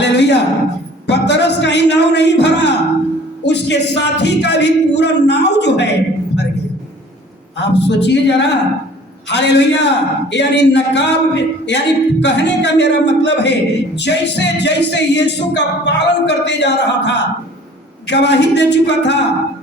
Hallelujah. पतरस का ही नाव नहीं भरा, उसके साथी का भी पूरा नाव जो है भर गया। आप सोचिए जरा, हालेलुया। यानी नकाब, यानी कहने का मेरा मतलब है, जैसे जैसे यीशु का पालन करते जा रहा था, गवाही दे चुका था,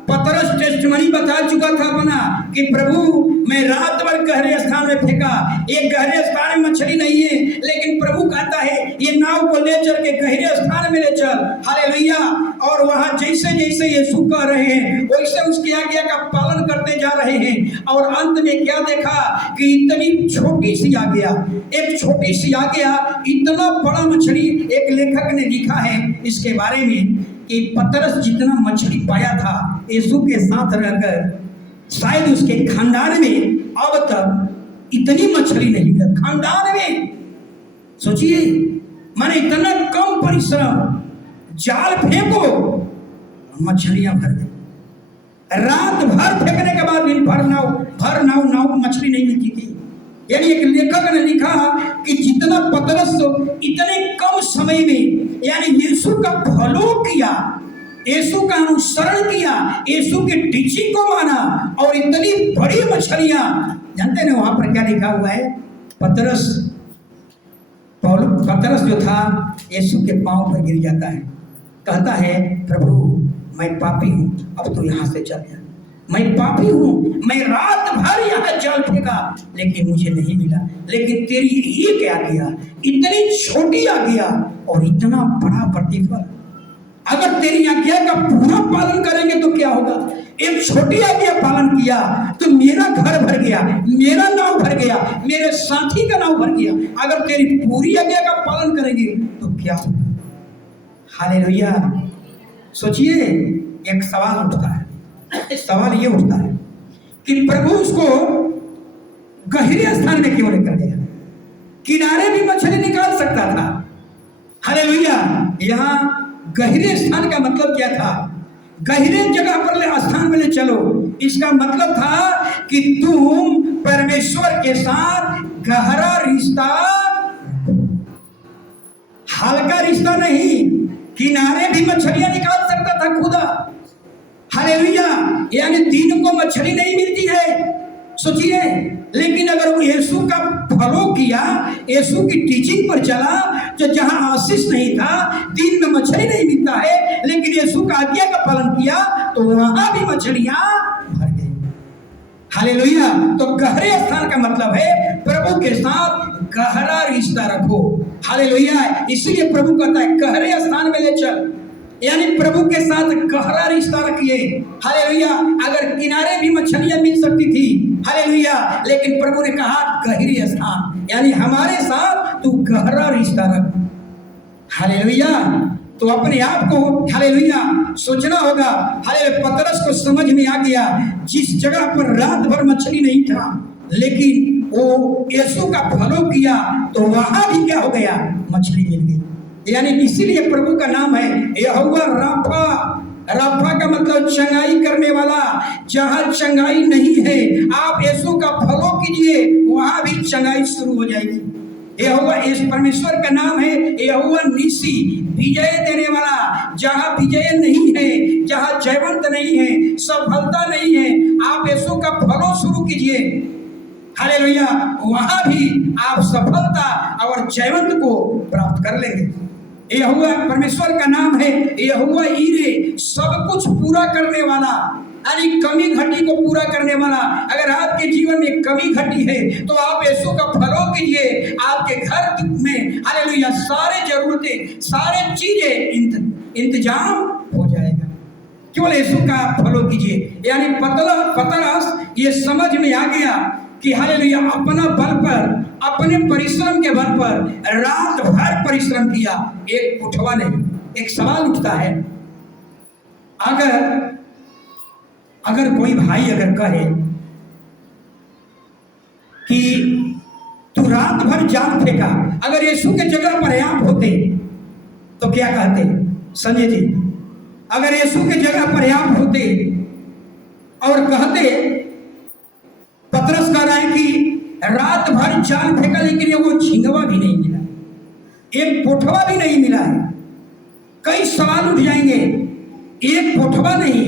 पतरस टेस्टमनी बता चुका था अपना कि प्रभु मैं रात भर गहरे स्थान में फेंका, ये गहरे स्थान में मछली नहीं है, लेकिन प्रभु कहता है ये नाव को ले चल के गहरे स्थान में ले चल। हालेलुया। और वहां जैसे जैसे यीशु कह रहे हैं वैसे उसकी आज्ञा का पालन करते जा रहे हैं। और अंत में क्या देखा कि इतनी छोटी सी आज्ञा, एक छोटी सी आज्ञा इतना बड़ा मछली। एक लेखक ने लिखा है इसके बारे में कि पतरस जितना मछली पाया था यीशु के साथ रहकर, शायद उसके खानदान में अब तक इतनी मछली नहीं मिली। खानदान में सोचिए, माने इतना कम परिश्रम, जाल फेंको मछलियां भर गई। रात भर फेंकने के बाद भी भर नाव मछली नहीं मिलती थी। यानी एक लेखक ने लिखा कि जितना पतरस इतने कम समय में, यानी यीशु का फॉलो किया, यीशु का अनुसरण किया, यीशु के टीचिंग को माना, और इतनी बड़ी मछलियां, जानते हैं वहां पर क्या लिखा हुआ है? पतरस जो था यीशु के पांव पर गिर जाता है, कहता है प्रभु मैं पापी हूं, अब तो यहां से चल जा। मैं पापी हूं, मैं रात भर यहाँ जाल फेंका लेकिन मुझे नहीं मिला, लेकिन तेरी एक आज्ञा, इतनी छोटी आज्ञा और इतना बड़ा प्रतिफल। अगर तेरी आज्ञा का पूरा पालन करेंगे तो क्या होगा? एक छोटी आज्ञा पालन किया तो मेरा घर भर गया, मेरा नाव भर गया, मेरे साथी का नाव भर गया। अगर तेरी पूरी आज्ञा का पालन करेंगे तो क्या होगा? हालेलुया। सोचिए, एक सवाल उठता है, सवाल ये उठता है कि प्रभु उसको गहरे स्थान में क्यों लेकर गया? किनारे भी मछली निकाल सकता था। हालेलुया। यहाँ गहरे स्थान का मतलब क्या था? गहरे जगह पर ले स्थान में ले चलो, इसका मतलब था कि तुम परमेश्वर के साथ गहरा रिश्ता, हल्का रिश्ता नहीं। किनारे भी मछलियां निकाल सकता था खुदा। हालेलुया। यानी दिन को मछली नहीं मिलती है, सोचिए, लेकिन अगर वो यीशु का फॉलो किया, यीशु की टीचिंग पर चला, जो जहां आशीष नहीं था, दिन में मछली नहीं मिलता है, लेकिन यीशु का आज्ञा का पालन किया तो वहां भी मछलियां भर गई। हालेलुया। तो गहरे स्थान का मतलब है प्रभु के साथ गहरा रिश्ता रखो। हालेलुया। इसलिए प्रभु कहता है गहरे स्थान में ले चल, यानी प्रभु के साथ गहरा रिश्ता रखिए। हालेलुया। अगर किनारे भी मछलियां मिल सकती थी, हालेलुया, लेकिन प्रभु ने कहा गहरी स्थान, यानी हमारे साथ तू गहरा रिश्ता रख। हालेलुया। तो अपने आप को, हालेलुया, सोचना होगा। हालेलुया। पतरस को समझ में आ गया, जिस जगह पर रात भर मछली नहीं था, लेकिन वो यीशु का फॉलो किया तो वहां भी क्या हो गया? मछली मिल गई। यानी इसीलिए प्रभु का नाम है यहोवा राफा। राफा का मतलब चंगाई करने वाला। जहां चंगाई नहीं है, आप यीशु का फॉलो कीजिए, वहां भी चंगाई शुरू हो जाएगी। यहोवा, इस परमेश्वर का नाम है यहोवा निसी, विजय देने वाला। जहां विजय नहीं है, जहां जयवंत नहीं है, सफलता नहीं है, आप यीशु का फॉलो शुरू कीजिए। हालेलुया। वहां भी आप सफलता और जयवंत को प्राप्त कर लेंगे। यहोवा परमेश्वर का नाम है यहोवा ईरे, सब कुछ पूरा करने वाला, यानी कमी घटी को पूरा करने वाला। अगर आपके जीवन में कमी घटी है तो आप यीशु का फॉलो कीजिए, आपके घर में, हालेलुया, सारे जरूरतें, सारे चीजें इंतजाम हो जाएगा। केवल यीशु का फॉलो कीजिए। यानी पतरस ये समझ में आ गया कि हालेलुया, अपना बल पर, अपने परिश्रम के बल पर रात भर परिश्रम किया, एक उठवा नहीं। एक सवाल उठता है, अगर कोई भाई अगर कहे कि तू रात भर जाल फेंका, अगर यीशु के जगह पर आप होते तो क्या कहते संजय जी? अगर यीशु के जगह पर आप होते और कहते, पतरस कह रहा है कि रात भर जाल फेंका लेकिन वो झिंगवा भी नहीं मिला, एक पोठवा भी नहीं मिला है, कई सवाल उठ जाएंगे। एक पोठवा नहीं,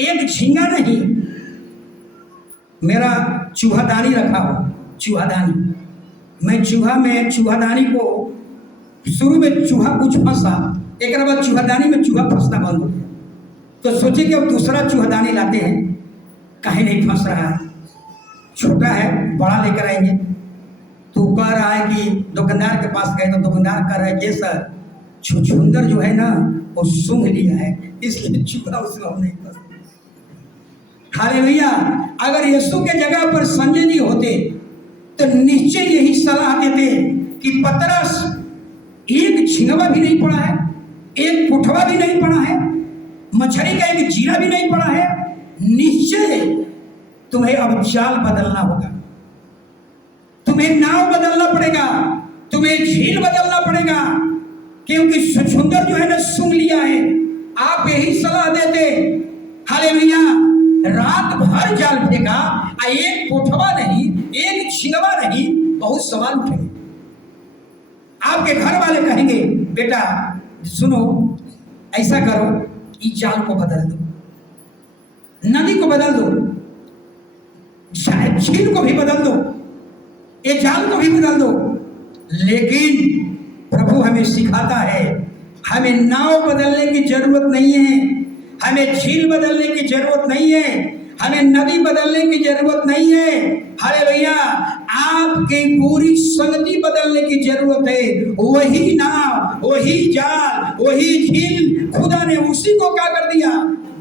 एक झींगा नहीं। मेरा चूहादानी रखा हो, चूहादानी, मैं चूहादानी को शुरू में चूहा कुछ फंसा, एक बाद चूहादानी में चूहा फंसना बंद हो गया। तो सोचे कि अब दूसरा चूहादानी लाते हैं, कहीं नहीं फंस रहा है, छोटा है, बड़ा लेकर आएंगे। तो कह रहा है कि दुकानदार के पास गए तो दुकानदार कह रहा है ये सर छुछुंदर जो है ना वो सूंघ लिया है, इसलिए चूहा उसमें हम नहीं फंस। हालेलुया। अगर यीशु के जगह पर संजय जी होते तो निश्चय यही सलाह देते कि पतरस, एक झिंगवा भी नहीं पड़ा है, एक पुठवा भी नहीं पड़ा है, मछली का एक जीरा भी नहीं पड़ा है, निश्चय तुम्हें अब जाल बदलना होगा, तुम्हें नाव बदलना पड़ेगा, तुम्हें झील बदलना पड़ेगा, क्योंकि छुछुंदर जो है ना सूंघ लिया है। आप यही सलाह देते। हालेलुया। रात भर जाल फेंका, एक पोठवा नहीं, एक झिंगवा नहीं, बहुत सवाल उठेंगे। आपके घर वाले कहेंगे बेटा सुनो, ऐसा करो, इस जाल को बदल दो, नदी को बदल दो, झील को भी बदल दो, ये जाल को भी बदल दो। लेकिन प्रभु हमें सिखाता है, हमें नाव बदलने की जरूरत नहीं है, हमें झील बदलने की जरूरत नहीं है, हमें नदी बदलने की जरूरत नहीं है। हालेलुया। आपकी पूरी संगति बदलने की जरूरत है। वही नाव, वही जाल, वही झील, खुदा ने उसी को क्या कर दिया,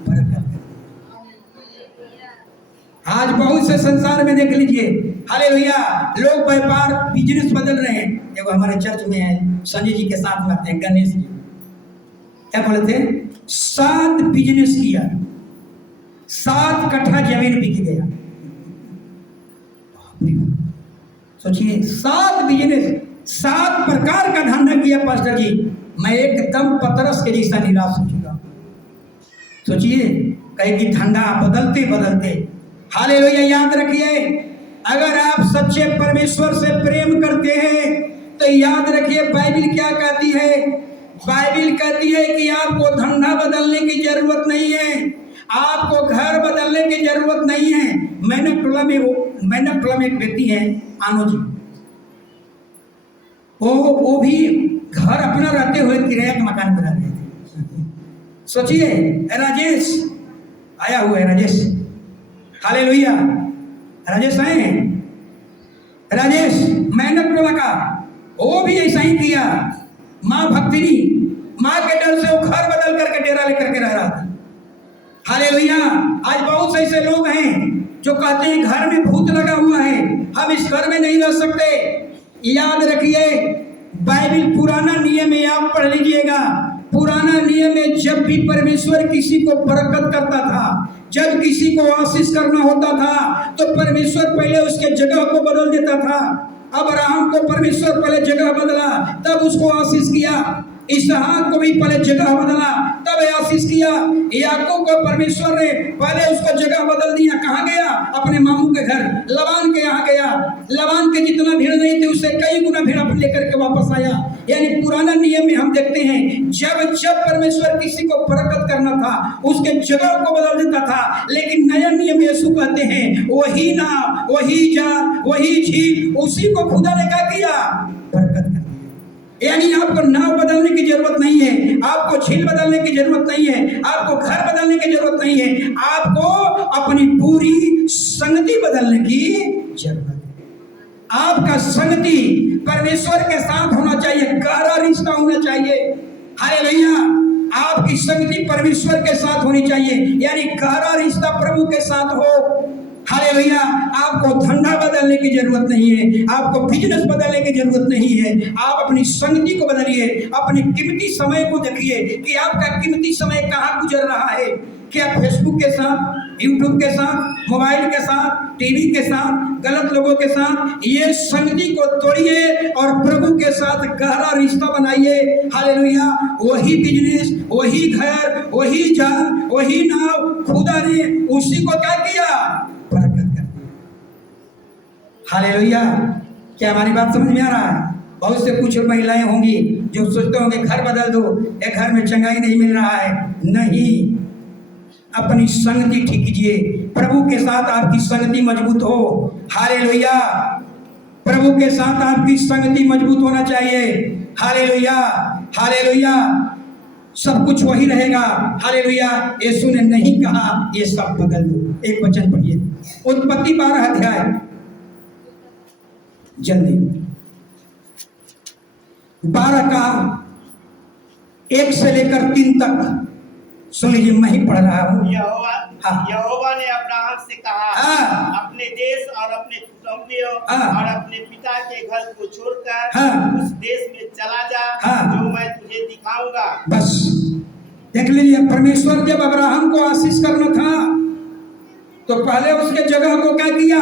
बरकत। आज बहुत से संसार में देख लीजिए, हालेलुया, लोग व्यापार बिजनेस बदल रहे हैं। देखो हमारे चर्च में है, संजय जी के साथ में आते हैं, गणेश जी, क्या बोले थे, 7 बिजनेस किया, 7 कट्ठा जमीन बिक गया। सोचिए, 7 बिजनेस, 7 प्रकार का धंधा किया पास्टर जी। मैं एकदम पतरस के जैसा निराश हो चुका। सोचिए, कहे कि धंधा बदलते बदलते। हालेलुया। याद रखिए, अगर आप सच्चे परमेश्वर से प्रेम करते हैं तो याद रखिए बाइबिल क्या कहती है। बाइबिल कहती है कि आपको धंधा बदलने की जरूरत नहीं है, आपको घर बदलने की जरूरत नहीं है। मैंने प्लम एक व्यक्ति है, आनो जी, वो भी घर अपना रहते हुए किराया का मकान बना रहे थे। सोचिए, राजेश आया हुआ है, राजेश, हालेलुया, राजेश आए हैं, राजेश मेहनत टोला का, वो भी ऐसा ही किया। माँ भक्तिनी, माँ के डर से वो घर बदल करके डेरा लेकर के रह रहा था। हालेलुया। आज बहुत से ऐसे लोग हैं जो कहते हैं घर में भूत लगा हुआ है, हम इस घर में नहीं रह सकते। याद रखिए, बाइबिल पुराना नियम है, आप पढ़ लीजिएगा। पुराना नियम में जब भी परमेश्वर किसी को बरकत करता था, जब किसी को आशीष करना होता था, तो परमेश्वर पहले उसके जगह को बदल देता था। अब्राहम को परमेश्वर पहले जगह बदला, तब उसको आशीष किया। इसहाक को भी पहले जगह बदला, तब आशीष किया। याकूब को परमेश्वर ने पहले उसको जगह बदल दिया। कहाँ गया? अपने मामू के घर, लबान के यहाँ गया। लबान के जितना भीड़ नहीं थे, उससे कई गुना भीड़ अपने लेकर के वापस आया। यानी पुराना नियम में हम देखते हैं, जब जब परमेश्वर किसी को बरकत करना था, उसके जगह को बदल देता था। लेकिन नया नियम यीशु कहते हैं, वही नाव, वही जाल, वही झील, उसी को खुदा ने क्या किया? बरकत कर। यानी आपको नाव बदलने की जरूरत नहीं है, आपको झील बदलने की जरूरत नहीं है, आपको घर बदलने की जरूरत नहीं है, आपको अपनी पूरी संगति बदलने की जरूरत है। आपका संगति परमेश्वर के साथ होना चाहिए, गहरा रिश्ता होना चाहिए। हालेलुया। आपकी संगति परमेश्वर के साथ होनी चाहिए, यानी गहरा रिश्ता प्रभु के साथ हो। हालेलुया। आपको धंधा बदलने की जरूरत नहीं है, आपको बिजनेस बदलने की जरूरत नहीं है। आप अपनी संगति को बदलिए, अपने कीमती समय को देखिए कि आपका कीमती समय कहाँ गुजर रहा है। क्या फेसबुक के साथ, यूट्यूब के साथ, मोबाइल के साथ, टीवी के साथ, गलत लोगों के साथ? ये संगति को तोड़िए और प्रभु के साथ गहरा रिश्ता बनाइए। हालेलुया। वही बिजनेस, वही घर, वही जाल, वही नाव, खुदा ने उसी को क्या किया? बरकत कर दिया। हालेलुया। क्या हमारी बात समझ में आ रहा है? बहुत से कुछ महिलाएं होंगी जो सोचते होंगे घर बदल दो, ये घर में चंगाई नहीं मिल रहा है। नहीं, अपनी संगति ठीक कीजिए, प्रभु के साथ आपकी संगति मजबूत हो। हालेलुया, प्रभु के साथ आपकी संगति मजबूत होना चाहिए। हालेलुया, हालेलुया, सब कुछ वही रहेगा। हालेलुया, यीशु ने नहीं कहा ये सब बदल दो। एक वचन पढ़िए, उत्पत्ति 12 अध्याय, जल्दी 12 का 1 से लेकर 3 तक सुन लीजिए, मैं ही पढ़ रहा हूँ। यहोवा ने अब्राहम से कहा, अपने देश और अपने कुटुंबियों और अपने पिता के घर को छोड़कर उस देश में चला जा जो मैं तुझे दिखाऊंगा। बस देख लीजिए, परमेश्वर जब अब्राहम को आशीष करना था तो पहले उसके जगह को क्या किया?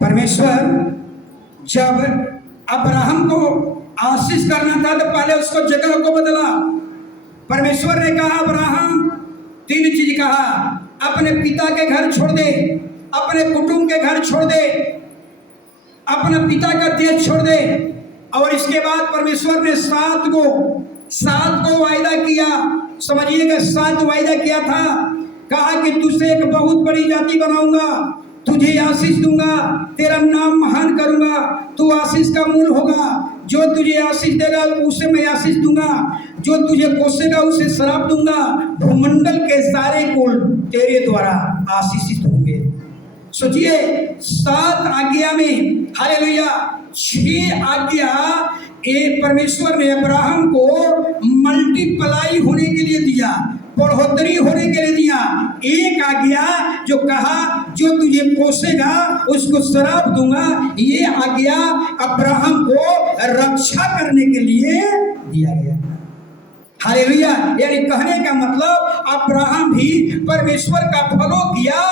परमेश्वर जब अब्राहम को आशीष करना था तो पहले उसको जगह को बदला। परमेश्वर ने कहा अब्राहम 3 चीज कहा, अपने पिता के घर छोड़ दे, अपने कुटुंब के घर छोड़ दे, अपना पिता का देश छोड़ दे। और इसके बाद परमेश्वर ने 7 को वायदा किया। समझिएगा, 7 वायदा किया था। कहा कि तुझसे एक बहुत बड़ी जाति बनाऊंगा, तुझे आशीष दूंगा, तेरा नाम महान करूंगा, तू आशीष का मूल होगा। जो तुझे आशीष देगा उसे मैं आशीष दूंगा, जो तुझे कोसेगा उसे श्राप दूंगा। भूमंडल के सारे कुल तेरे द्वारा आशीषित होंगे। सोचिए, 7 आज्ञा में, हालेलुया, 6 आज्ञा परमेश्वर ने अब्राहम को मल्टीप्लाई होने के लिए दिया, बढ़ोतरी होने के लिए दिया। 1 आज्ञा जो कहा, जो तुझे पोसेगा उसको श्राप दूंगा, ये आज्ञा अब्राहम को रक्षा करने के लिए दिया गया। हालेलुया, यानी कहने का मतलब अब्राहम भी परमेश्वर का फॉलो किया,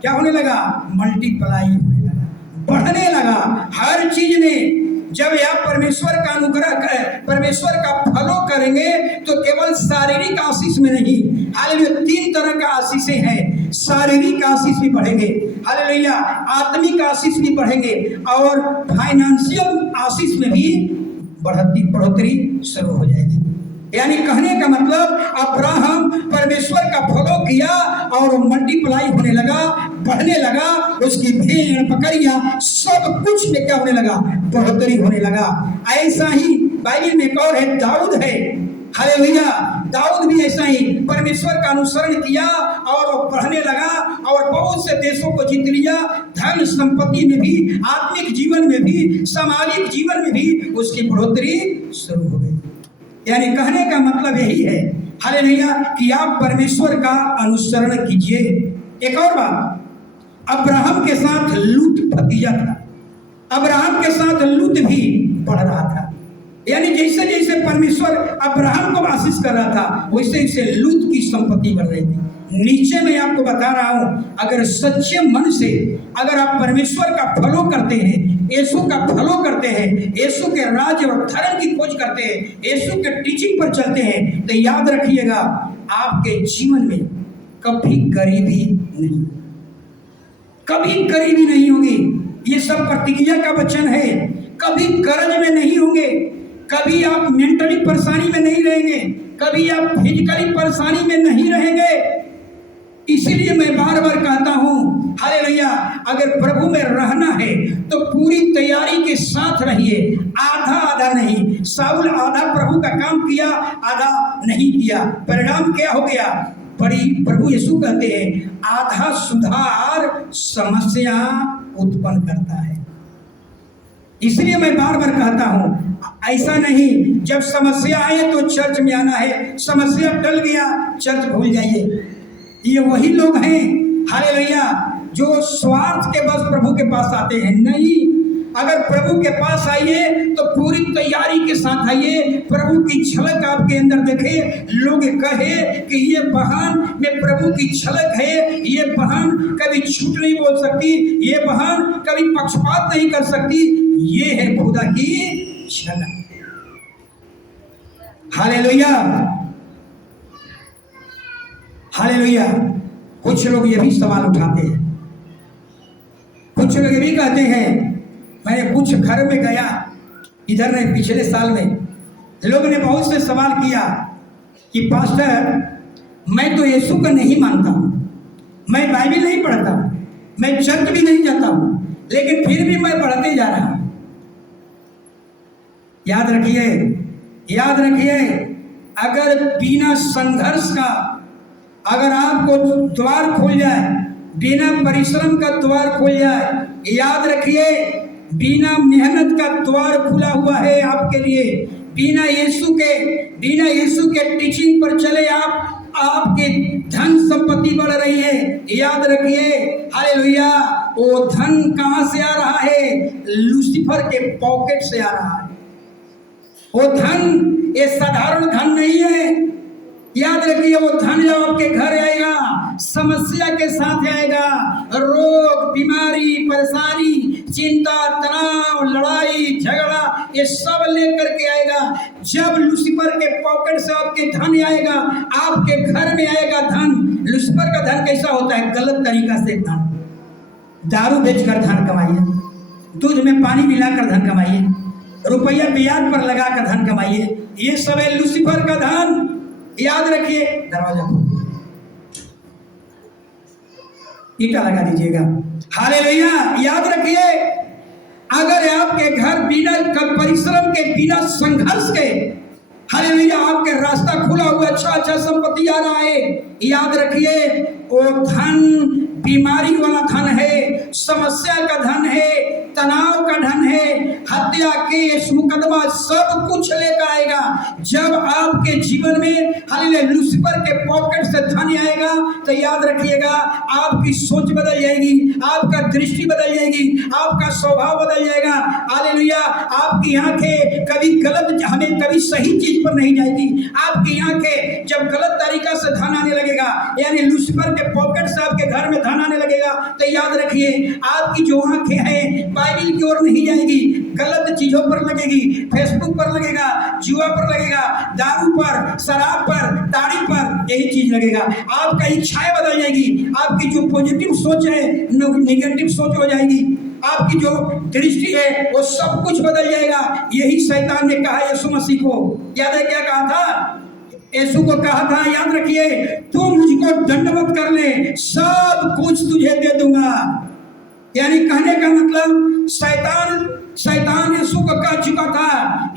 क्या होने लगा? मल्टीप्लाई होने लगा, बढ़ने लगा। हर चीज में जब आप परमेश्वर का अनुग्रह करें, परमेश्वर का फॉलो करेंगे तो केवल शारीरिक आशीष में नहीं, हालेलुया, 3 तरह का आशीषें हैं। शारीरिक आशीष भी बढ़ेंगे, हालेलुया, आत्मिक आशीष भी बढ़ेंगे, और फाइनेंशियल आशीष में भी बढ़ोतरी शुरू हो जाएगी। यानी कहने का मतलब अब्राहम परमेश्वर का फॉलो किया और मल्टीप्लाई होने लगा, बढ़ने लगा। उसकी भेड़ बकरियां सब कुछ में क्या होने लगा? बढ़ोतरी होने लगा। ऐसा ही बाइबल में एक और है, दाऊद है। हालेलुया, दाऊद भी ऐसा ही परमेश्वर का अनुसरण किया और बढ़ने लगा और बहुत से देशों को जीत लिया। धन संपत्ति में भी, आत्मिक जीवन में भी, सामाजिक जीवन में भी उसकी बढ़ोतरी शुरू हो गई। यानी कहने का मतलब यही है, हालेलुया, कि आप परमेश्वर का अनुसरण कीजिए। एक और बात, अब्राहम के साथ लूत भतीजा था, अब्राहम के साथ लूत भी बढ़ रहा था। यानी जैसे जैसे परमेश्वर अब्राहम को आशीष कर रहा था, वैसे वैसे लूत की संपत्ति बढ़ रही थी। नीचे मैं आपको बता रहा हूं, अगर सच्चे मन से अगर आप परमेश्वर का फॉलो करते हैं, यीशु का फॉलो करते हैं, यीशु के राज्य और धर्म की खोज करते हैं, यीशु के टीचिंग पर चलते हैं, तो याद रखिएगा आपके जीवन में कभी गरीबी नहीं, कभी गरीबी नहीं होगी। ये सब प्रतिज्ञा का वचन है। कभी कर्ज में नहीं होंगे, कभी आप मेंटली परेशानी में नहीं रहेंगे, कभी आप फिजिकली परेशानी में नहीं रहेंगे। इसीलिए मैं बार बार कहता हूँ, हालेलुया, अगर प्रभु में रहना है तो पूरी तैयारी के साथ रहिए, आधा आधा नहीं। साउल आधा प्रभु का काम किया, आधा नहीं किया, परिणाम क्या हो गया? बड़ी प्रभु यीशु कहते हैं, आधा सुधार समस्या उत्पन्न करता है। इसलिए मैं बार बार कहता हूं, ऐसा नहीं जब समस्या आए तो चर्च में आना है, समस्या टल गया चर्च भूल जाइए। ये वही लोग हैं, हालेलुया, जो स्वार्थ के बस प्रभु के पास आते हैं। नहीं, अगर प्रभु के पास आइए तो पूरी तैयारी के साथ आइए, प्रभु की झलक आपके अंदर देखे, लोग कहे कि ये बहन में प्रभु की झलक है, ये बहन कभी झूठ नहीं बोल सकती, ये बहन कभी पक्षपात नहीं कर सकती, ये है खुदा की झलक। Hallelujah, hallelujah. कुछ लोग ये भी सवाल उठाते हैं, कुछ लोग ये भी कहते हैं, मैं कुछ घर में गया, इधर नहीं पिछले साल में लोग ने बहुत से सवाल किया कि पास्टर मैं तो यीशु को नहीं मानता हूँ, मैं बाइबल नहीं पढ़ता, मैं चर्च भी नहीं जाता हूँ, लेकिन फिर भी मैं पढ़ते जा रहा हूँ। याद रखिए, याद रखिए, अगर बिना संघर्ष का अगर आपको द्वार खुल जाए, बिना परिश्रम का द्वार खुल जाए, याद रखिए बिना मेहनत का द्वार खुला हुआ है आपके लिए। बिना यीशु के टीचिंग पर चले आपके धन संपत्ति बढ़ रही है। याद रखिए, हालेलुया, वो धन कहां से आ रहा है? लूसीफर के पॉकेट से आ रहा है। वो धन ये साधारण धन नहीं है। याद रखिए, वो धन जब आपके घर आएगा समस्या के साथ आएगा, रोग, बीमारी, परेशानी, चिंता, तनाव, लड़ाई, झगड़ा, ये सब लेकर के आएगा। जब लूसीफर के पॉकेट से आपके धन आएगा, आपके घर में आएगा धन। लूसीफर का धन कैसा होता है? गलत तरीका से धन। दारू बेचकर धन कमाइए, दूध में पानी मिलाकर धन कमाइए, रुपया ब्याज पर लगाकर धन कमाइए, ये सब है लूसीफर का धन। याद रखिए, दरवाजा खोलिए, ईंटा लगा दीजिएगा। हालेलुया, याद रखिए, अगर आपके घर बिना परिश्रम के, बिना संघर्ष के, हालेलुया, आपके रास्ता खुला हुआ, अच्छा संपत्ति आ रहा है, याद रखिए वो धन बीमारी वाला धन है, समस्या का धन है, तनाव का धन है, हत्या, केस, मुकदमा सब कुछ लेकर आएगा। जब आपके जीवन में हालेलुया लूसीफर के पॉकेट से धन आएगा तो याद रखिएगा आपकी सोच बदल जाएगी, आपका दृष्टि बदल जाएगी, आपका स्वभाव बदल जाएगा। हालेलुया, आपकी आंखें कभी गलत, हमें कभी सही चीज पर नहीं जाएगी। आपकी आंखें जब गलत तरीका से धन आने लगेगा, यानी लूसीफर के पॉकेट से आपके घर में धन आने लगेगा, तो याद रखिए आपकी जो आंखें हैं बाइबल की ओर नहीं जाएगी, गलत चीजों पर लगेगी, फेसबुक पर लगेगा, जुआ पर लगेगा, दारू पर, शराब पर, ताड़ी पर, यही चीज लगेगा। आपका इच्छाएं बदल जाएगी, आपकी जो पॉजिटिव सोच है नेगेटिव सोच हो जाएगी, आपकी जो दृष्टि है वो सब कुछ बदल जाएगा। यही शैतान ने कहा यीशु मसीह को, याद है क्या कहा था? यीशु को कहा था, याद रखिए, तू मुझको दंडवत कर ले, सब कुछ तुझे दे दूंगा। यानी कहने का मतलब शैतान यीशु को कह चुका था,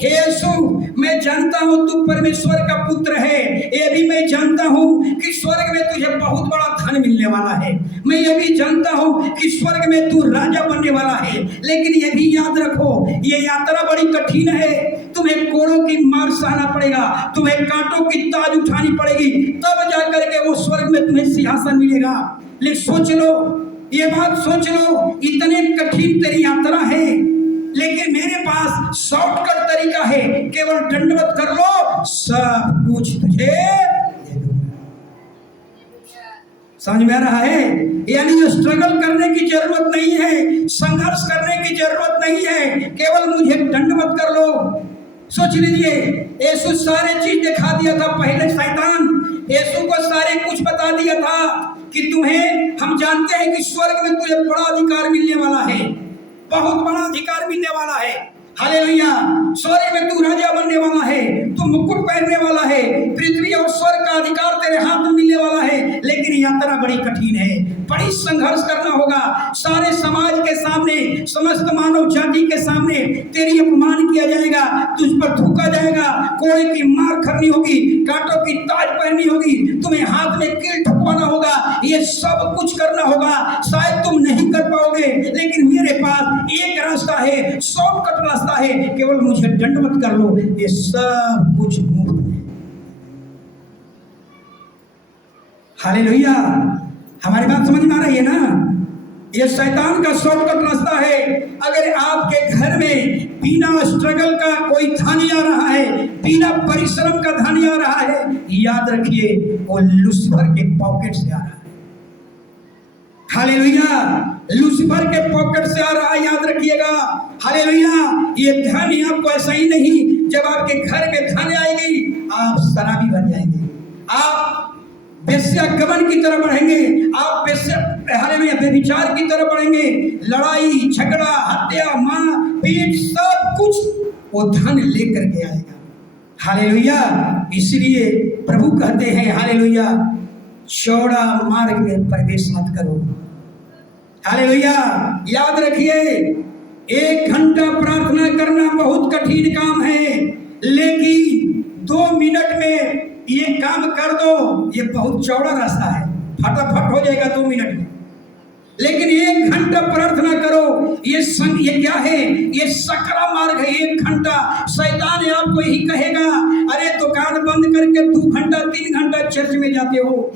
हे यीशु, मैं जानता हूं तू परमेश्वर का पुत्र है, ये भी मैं जानता हूं कि स्वर्ग में तुझे बहुत बड़ा धन मिलने वाला है, मैं ये भी जानता हूं कि स्वर्ग में तू राजा बनने वाला है, लेकिन ये भी याद रखो ये यात्रा बड़ी कठिन है, तुम्हें कोड़ों की मार सहना पड़ेगा, तुम्हें कांटों की ताज उठानी पड़ेगी, तब जाकर के वो स्वर्ग में तुम्हें सिंहासन मिलेगा। लेकिन सोच लो, ये बात सोच लो, इतने कठिन तेरी यात्रा है, लेकिन मेरे पास शॉर्टकट तरीका है, केवल दंडवत कर लो, सब कुछ तुझे दे दूंगा। समझ में आ रहा है? यानी ये स्ट्रगल करने की जरूरत नहीं है, संघर्ष करने की जरूरत नहीं है, केवल मुझे दंडवत कर लो। सोच लीजिए, यीशु सारे चीज दिखा दिया था। पहले शैतान यीशु को सारे कुछ बता दिया था कि तुम्हें, हम जानते हैं कि स्वर्ग में तुझे बड़ा अधिकार मिलने वाला है, बहुत बड़ा अधिकार मिलने वाला है। हालेलुया, स्वर्ग में तू राजा बनने वाला है, तू मुकुट पहनने वाला है, पृथ्वी और स्वर्ग का अधिकार तेरे हाथ में मिलने वाला है, लेकिन यात्रा बड़ी कठिन है, बड़ी संघर्ष करना होगा। सारे समाज के सामने, समस्त मानव जाति के सामने तेरी अपमान किया जाएगा, तुझ पर थूका जाएगा, कोड़े की मार करनी होगी, कांटों की ताज पहननी होगी, तुम्हें हाथ में कील ठुकवाना होगा, ये सब कुछ करना होगा। शायद तुम नहीं कर पाओगे, लेकिन मेरे पास एक रास्ता है, शॉर्टकट रास्ता है, केवल मुझे दंडवत कर लो, ये सब कुछ मुफ्त है। हालेलुया, हमारी बात समझ में आ रही है ना? ये शैतान का शॉर्टकट रास्ता है। अगर आपके घर में बिना स्ट्रगल का कोई धन आ रहा है, बिना परिश्रम का धन आ रहा है, याद रखिए वो लूसीफर के पॉकेट से आ रहा है। हालेलुया, लूसीफर के पॉकेट से आ रहा है, याद रखिएगा। हालेलुया, ये धन आपको ऐसा ही नहीं, जब आपके घर में धन आएगी आप शराबी बन जाएंगे, आप वेश्यागमन की तरफ बढ़ेंगे, आप हालेलुया व्यभिचार की तरफ बढ़ेंगे, लड़ाई झगड़ा हत्या मार पीट सब कुछ वो धन लेकर के आएगा। हालेलुया। इसलिए प्रभु कहते हैं हालेलुया, चौड़ा मार्ग में प्रवेश मत करो। हालेलुया। याद रखिए, 1 घंटा प्रार्थना करना बहुत कठिन काम है, लेकिन 2 मिनट में ये काम कर दो, ये बहुत चौड़ा रास्ता है, फटाफट हो जाएगा 2 मिनट में। लेकिन 1 घंटा प्रार्थना करो, ये क्या है? ये सकरा मार्ग है। 1 घंटा शैतान आपको यही कहेगा, अरे दुकान बंद करके 2 घंटा 3 घंटा चर्च में जाते हो,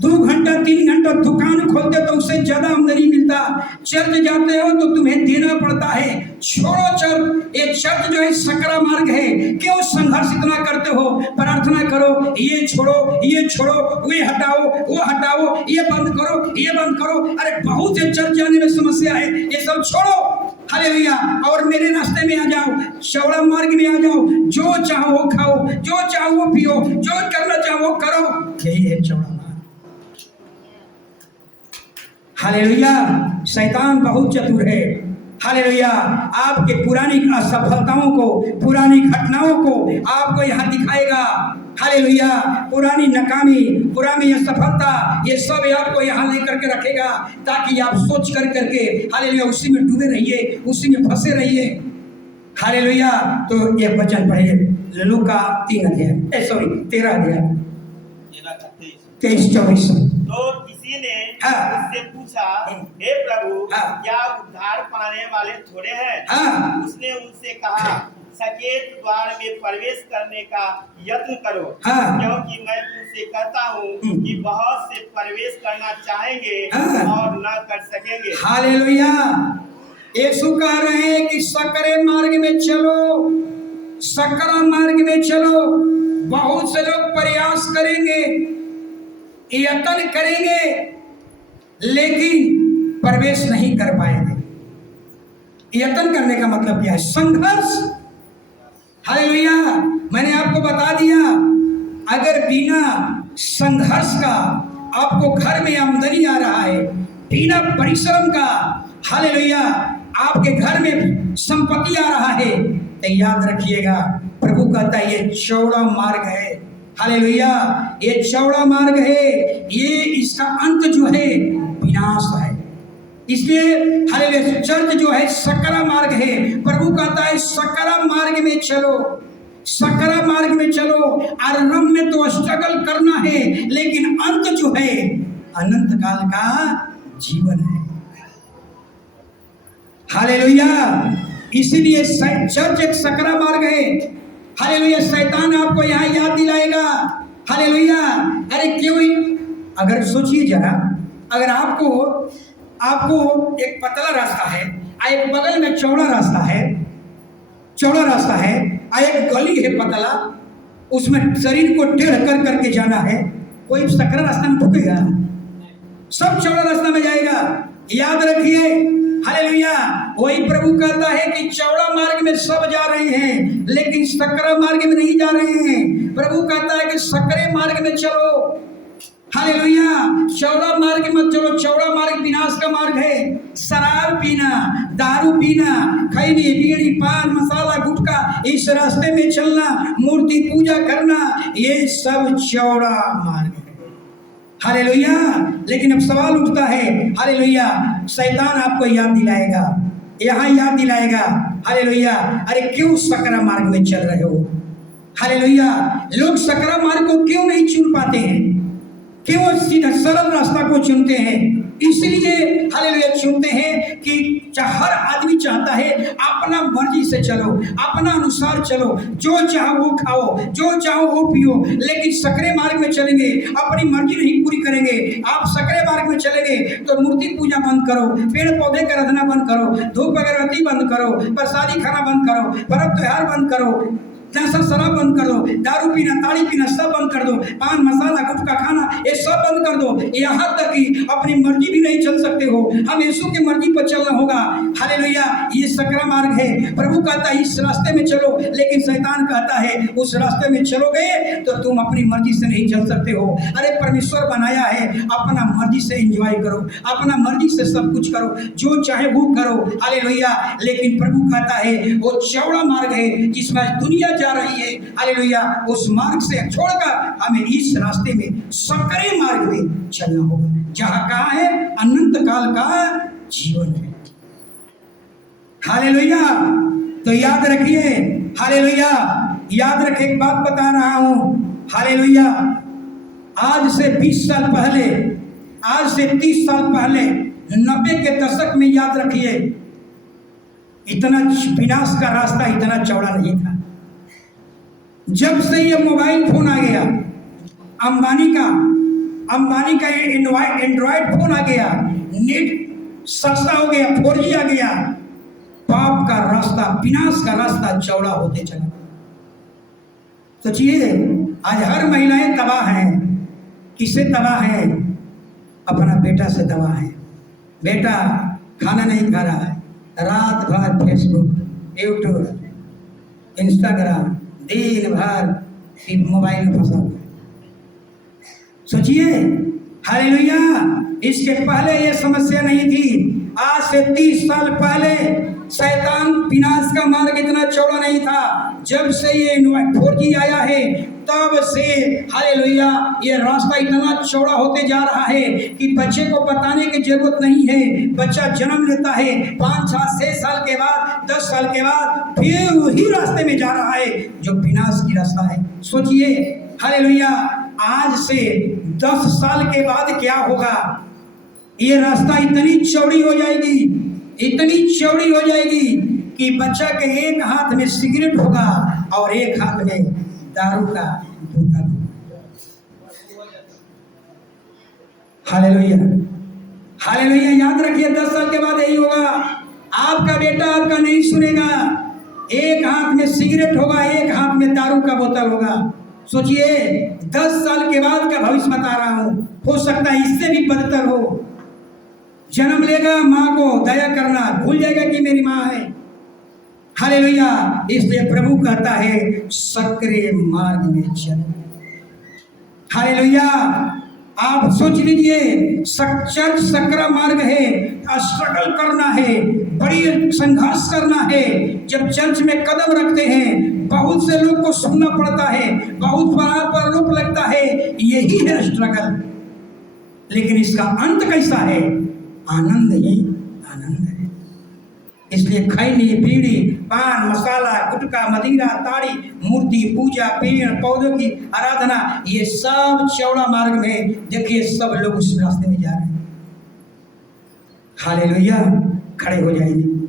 2 घंटा 3 घंटा दुकान खोलते तो उससे ज्यादा आमदनी मिलता, चर्च जाते हो तो तुम्हें देना पड़ता है। छोड़ो चर्च, ये चर्च जो है सकरा मार्ग है। क्यों संघर्ष इतना करते हो? प्रार्थना करो, ये छोड़ो ये छोड़ो, वे हटाओ वो हटाओ, ये बंद करो ये बंद करो। अरे बहुत से चर्च जाने में समस्या है, ये सब छोड़ो। हालेलुया। और मेरे रास्ते में आ जाओ, चौड़ा मार्ग में आ जाओ, जो चाहो वो खाओ, जो चाहो वो पियो, जो करना चाहो वो करो। यही है चौड़ा मार्ग। हालेलुया। शैतान बहुत चतुर है। हालेलुया। आपके पुरानी असफलताओं को, पुरानी घटनाओं को आपको यहाँ दिखाएगा। हालेलुया। पुरानी नाकामी, पुरानी असफलता, ये सब आपको यहाँ लेकर के रखेगा, ताकि आप सोच कर करके हालेलुया उसी में डूबे रहिए, उसी में फंसे रहिए। हालेलुया। तो ये वचन पढ़िए, लूका 13 अध्याय 13 अध्याय 23-24। तो किसी ने उससे पूछा, हे प्रभु, क्या उद्धार पाने वाले थोड़े हैं? उसने उनसे कहा, सकेत द्वार में प्रवेश करने का यत्न करो, क्योंकि मैं तुमसे कहता हूँ कि बहुत से प्रवेश करना चाहेंगे और न कर सकेंगे। हालेलुया। यीशु कह रहे हैं कि सकरे मार्ग में चलो, सकरा मार्ग में चलो। बहुत से लोग प्रयास करेंगे, यत्न करेंगे, लेकिन प्रवेश नहीं कर पाएंगे। यत्न करने का मतलब क्या है? संघर्ष। हालेलुया। मैंने आपको बता दिया, अगर बिना संघर्ष का आपको घर में आमदनी आ रहा है, बिना परिश्रम का हालेलुया आपके घर में संपत्ति आ रहा है, तो याद रखिएगा, प्रभु कहता है ये चौड़ा मार्ग है। हालेलुया। ये चौड़ा मार्ग है, ये इसका अंत जो है विनाश है। इसलिए हालेलुया चर्च जो है सकरा मार्ग है। प्रभु कहता है सकरा मार्ग में चलो, सकरा मार्ग में चलो। आरंभ में तो स्ट्रगल करना है, लेकिन अंत जो है अनंत काल का जीवन है। हालेलुया। इसीलिए चर्च एक सकरा मार्ग है। हालेलुया। शैतान आपको यहाँ याद दिलाएगा। हालेलुया। अरे क्यों? अगर सोचिए जरा, अगर आपको एक पतला रास्ता है, एक बगल में चौड़ा रास्ता है, चौड़ा रास्ता है, एक गली है पतला, उसमें शरीर को टेढ़ कर करके जाना है, कोई सकरा रास्ता में ठुकेगा? सब चौड़ा रास्ता में जाएगा। याद रखिए। हालेलुया। वही प्रभु कहता है कि चौड़ा मार्ग में सब जा रहे हैं, लेकिन सकरा मार्ग में नहीं जा रहे हैं। प्रभु कहता है कि सकरे मार्ग में चलो। हालेलुया। चौड़ा मार्ग मत चलो, चौड़ा मार्ग विनाश का मार्ग है। शराब पीना, दारू पीना, खैनी बीड़ी पान मसाला गुटखा, इस रास्ते में चलना, मूर्ति पूजा करना, ये सब चौड़ा मार्ग है। हालेलुया। लेकिन अब सवाल उठता है, हालेलुया, शैतान आपको याद दिलाएगा, यहाँ याद दिलाएगा, हालेलुया, अरे क्यों सकरा मार्ग में चल रहे हो? हालेलुया। लोग सकरा मार्ग को क्यों नहीं चुन पाते हैं? क्यों सीधा सरल रास्ता को चुनते हैं? इसलिए हालेलुया चुनते हैं कि हर आदमी चाहता है अपना मर्जी से चलो, अपना अनुसार चलो, जो चाहो वो खाओ, जो चाहो वो पियो। लेकिन सकरे मार्ग में चलेंगे, अपनी मर्जी नहीं पूरी करेंगे। आप सकरे मार्ग में चलेंगे तो मूर्ति पूजा बंद करो, पेड़ पौधे का आराधना बंद करो, धूप अगरबत्ती बंद करो, प्रसादी खाना बंद करो, पर्व त्योहार बंद करो। नशा शराब बंद कर दो, दारू पीना, ताड़ी पीना सब बंद कर दो, पान मसाला गुटखा खाना ये सब बंद कर दो। यहाँ तक कि अपनी मर्जी भी नहीं चल सकते हो, हम यीशु की मर्जी पर चलना होगा। हालेलुया, ये सकरा मार्ग है। प्रभु कहता है इस रास्ते में चलो, लेकिन शैतान कहता है उस रास्ते में चलोगे तो तुम अपनी मर्जी से नहीं चल सकते हो। अरे परमेश्वर बनाया है, अपना मर्जी से एंजॉय करो, अपना मर्जी से सब कुछ करो, जो चाहे वो करो। हालेलुया, लेकिन प्रभु कहता है वो चौड़ा मार्ग है जिसमें दुनिया जा रही है। हालेलुया, उस मार्ग से छोड़कर हमें इस रास्ते में सकरे मार्ग में चलना होगा, जहाँ कहा है अनंत काल का जीवन है। हालेलुया, तो याद रखिए, हालेलुया, याद रखिए, एक बात बता रहा हूं। हालेलुया, आज से 20 साल पहले, आज से 30 साल पहले, 90 के दशक में याद रखिए इतना विनाश का रास्ता इतना चौड़ा नहीं था। जब से ये मोबाइल फोन आ गया, अंबानी का एंड्रॉयड फोन आ गया, नेट सस्ता हो गया, 4G आ गया, पाप का रास्ता, विनाश का रास्ता चौड़ा होते चला। सोचिए, आज हर महिलाएं तबाह हैं। किससे तबाह है? अपना बेटा से तबाह है। बेटा खाना नहीं खा रहा है, रात भर फेसबुक, यूट्यूब, इंस्टाग्राम, दिन भर मोबाइल में फंसा हुआ। सोचिए, हालेलुया, इसके पहले ये समस्या नहीं थी। आज से 30 साल पहले शैतान विनाश का मार्ग इतना चौड़ा नहीं था। जब से ये 4G आया है तब से हालेलुया ये रास्ता इतना चौड़ा होते जा रहा है कि बच्चे को बताने की जरूरत नहीं है। बच्चा जन्म लेता है, 5, 6 साल के बाद, 10 साल के बाद फिर वही रास्ते में जा रहा है जो विनाश की रास्ता है। सोचिए, हालेलुया, आज से 10 साल के बाद क्या होगा? ये रास्ता इतनी चौड़ी हो जाएगी, इतनी चौड़ी हो जाएगी कि बच्चा के एक हाथ में सिगरेट होगा और एक हाथ में दारू का बोतल। हालेलुया, हालेलुया, याद रखिए 10 साल के बाद यही होगा। आपका बेटा आपका नहीं सुनेगा, एक हाथ में सिगरेट होगा, एक हाथ में दारू का बोतल होगा। सोचिए, 10 साल के बाद का भविष्य बता रहा हूं, हो सकता है इससे भी बदतर हो। जन्म लेगा, माँ को दया करना भूल जाएगा कि मेरी माँ है। हालेलुया, इसलिए प्रभु कहता है सकरे मार्ग में चल। हालेलुया, आप सोच लीजिए, चर्च सकरा मार्ग है, स्ट्रगल करना है, बड़ी संघर्ष करना है। जब चर्च में कदम रखते हैं, बहुत से लोग को सुनना पड़ता है, बहुत बड़ा पर रूप लगता है, यही है स्ट्रगल। लेकिन इसका अंत कैसा है? आनंद ही आनंद है। इसलिए खैनी, बीड़ी, पान मसाला, गुटखा, मदिरा, ताड़ी, मूर्ति पूजा, पेड़ पौधों की आराधना, ये सब चौड़ा मार्ग में देखिए सब लोग उस रास्ते में जा रहे हैं। हालेलुया, खड़े हो जाएंगे।